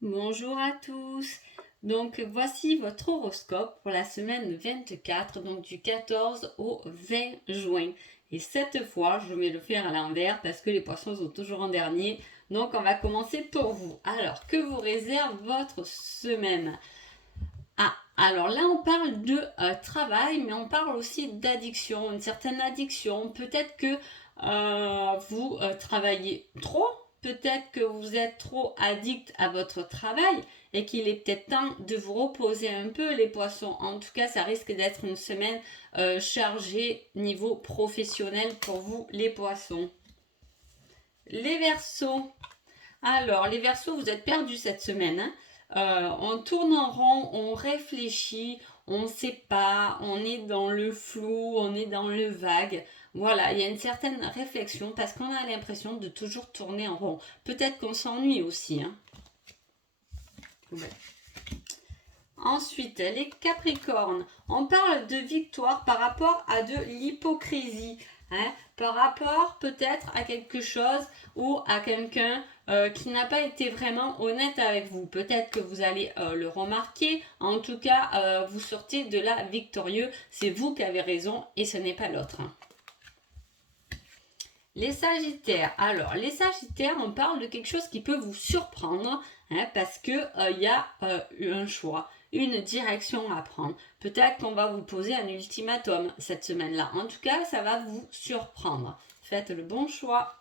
Bonjour à tous. Donc voici votre horoscope pour la semaine 24, donc du 14 au 20 juin. Et cette fois, je vais le faire à l'envers parce que les poissons sont toujours en dernier. Donc on va commencer pour vous. Alors, que vous réserve votre semaine? Ah, alors là on parle de travail, mais on parle aussi d'addiction, une certaine addiction. Peut-être que vous travaillez trop, peut-être que vous êtes trop addict à votre travail et qu'il est peut-être temps de vous reposer un peu les poissons. En tout cas, ça risque d'être une semaine chargée niveau professionnel pour vous les poissons. Les Verseaux. Alors, les Verseaux, vous êtes perdus cette semaine, hein. On tourne en rond, on réfléchit, on ne sait pas, on est dans le flou, on est dans le vague. Voilà, il y a une certaine réflexion parce qu'on a l'impression de toujours tourner en rond. Peut-être qu'on s'ennuie aussi, hein. Ouais. Ensuite, les Capricornes. On parle de victoire par rapport à de l'hypocrisie, hein, par rapport peut-être à quelque chose ou à quelqu'un qui n'a pas été vraiment honnête avec vous. Peut-être que vous allez le remarquer. En tout cas, vous sortez de là victorieux. C'est vous qui avez raison et ce n'est pas l'autre. Les Sagittaires. Alors, les Sagittaires, on parle de quelque chose qui peut vous surprendre, hein, parce que il y a un choix, une direction à prendre. Peut-être qu'on va vous poser un ultimatum cette semaine-là. En tout cas, ça va vous surprendre. Faites le bon choix.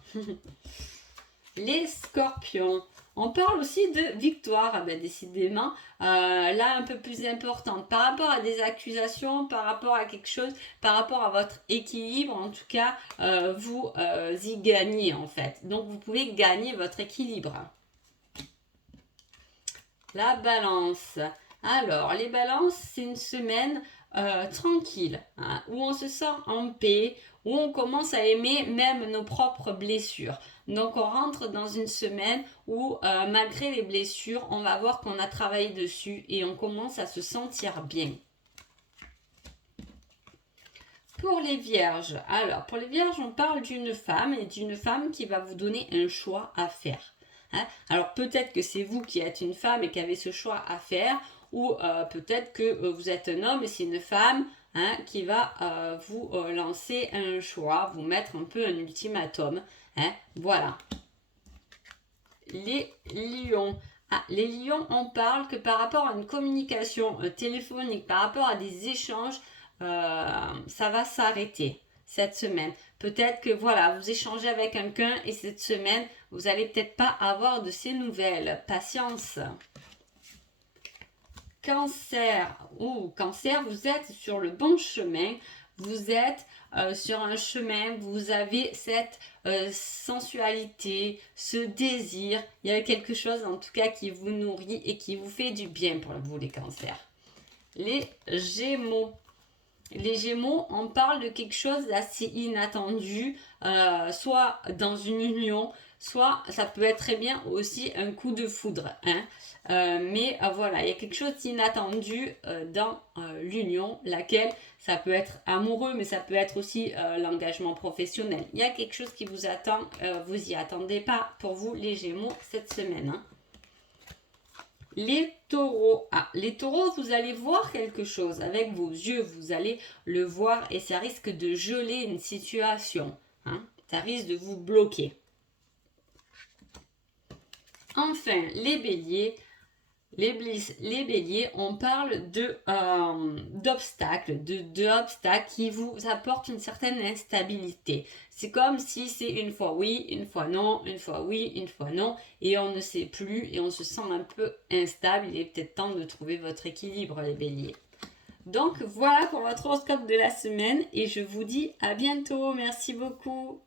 Les Scorpions. On parle aussi de victoire, ah ben décidément, là un peu plus importante par rapport à des accusations, par rapport à quelque chose, par rapport à votre équilibre, en tout cas, vous y gagnez en fait. Donc vous pouvez gagner votre équilibre. La balance. Alors, les balances, c'est une semaine tranquille, hein, où on se sent en paix, où on commence à aimer même nos propres blessures. Donc, on rentre dans une semaine où, malgré les blessures, on va voir qu'on a travaillé dessus et on commence à se sentir bien. Pour les vierges, alors pour les vierges, on parle d'une femme et d'une femme qui va vous donner un choix à faire. Hein. Alors peut-être que c'est vous qui êtes une femme et qui avez ce choix à faire, ou peut-être que vous êtes un homme et c'est une femme, hein, qui va vous lancer un choix, vous mettre un peu un ultimatum. Hein. Voilà. Les lions. Ah, les lions, on parle que par rapport à une communication téléphonique, par rapport à des échanges, ça va s'arrêter cette semaine. Peut-être que voilà, vous échangez avec quelqu'un et cette semaine, vous allez peut-être pas avoir de ces nouvelles. Patience. Cancer. Oh, cancer, vous êtes sur le bon chemin. Vous êtes sur un chemin, vous avez cette sensualité, ce désir. Il y a quelque chose en tout cas qui vous nourrit et qui vous fait du bien pour vous les cancers. Les Gémeaux. Les Gémeaux, on parle de quelque chose d'assez inattendu, soit dans une union, soit ça peut être très bien aussi un coup de foudre. Hein. Mais voilà, il y a quelque chose d'inattendu dans l'union, laquelle ça peut être amoureux, mais ça peut être aussi l'engagement professionnel. Il y a quelque chose qui vous attend, vous y attendez pas pour vous les Gémeaux cette semaine. Hein. Les taureaux. Ah, les taureaux, vous allez voir quelque chose avec vos yeux, vous allez le voir et ça risque de geler une situation. Hein. Ça risque de vous bloquer. Enfin, les béliers. Les béliers, on parle d'obstacles, d'obstacles qui vous apportent une certaine instabilité. C'est comme si c'est une fois oui, une fois non, une fois oui, une fois non, et on ne sait plus et on se sent un peu instable. Il est peut-être temps de trouver votre équilibre, les béliers. Donc voilà pour votre horoscope de la semaine et je vous dis à bientôt. Merci beaucoup.